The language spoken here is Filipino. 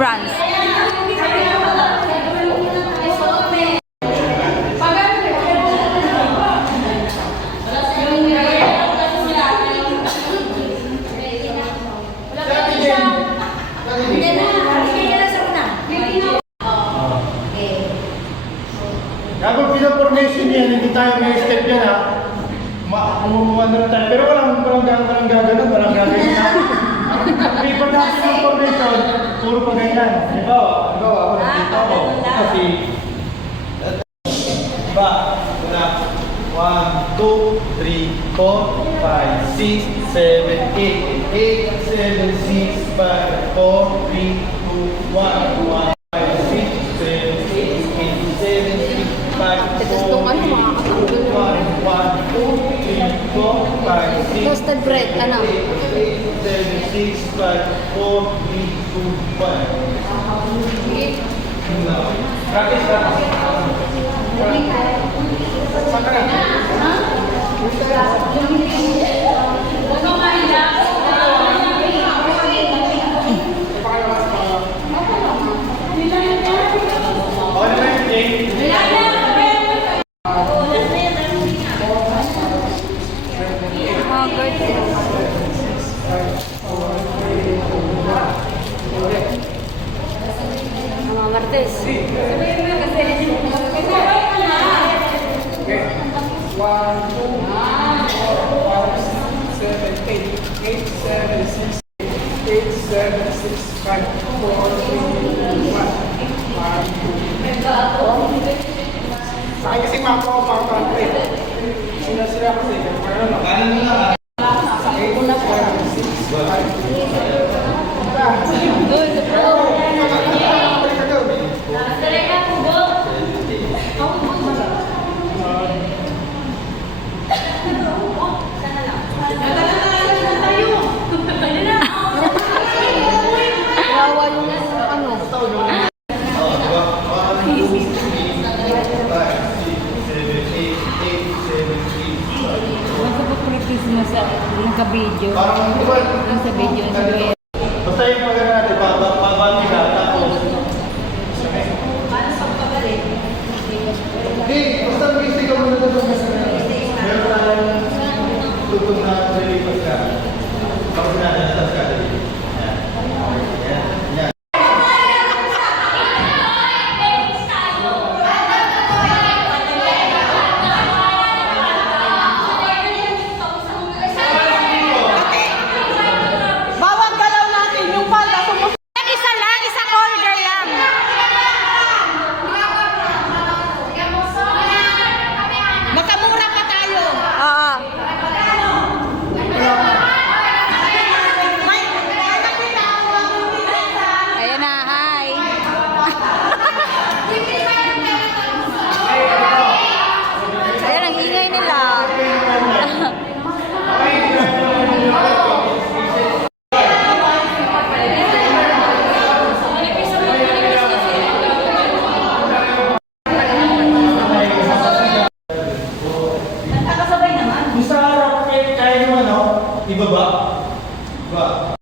brands. Kapag pinapormation yan, hindi tayo may step yan ha. Ma Umumuwan na tayo. Pero walang walang puro pa ganyan. Halimbawa, halimbawa, ako nandito ako. Kasi, Diba? Una, 1, 2, 3, 4, 5, 6, 7, 8, 8, 7, 6, 5, 4, 3, 2, 1, 1, 5, 6, 7, 8, 8, 7, 6, 5, 4, 3, 2, 1, 1, 2, 3, 4, 5, 6, Toasted bread, ano? 8, 7, 6, 5, 4, 3, 2, 1. Practice, practice. Okay Mga martes. seven, eight, eight, seven, six, eight, seven, six, five, four, three, one, one, two. Sa akin kasi mga po, mga? Nagka-video. Parang di ba? Yung sa video. Basta yung pag natin, Ibaba. Ibaba.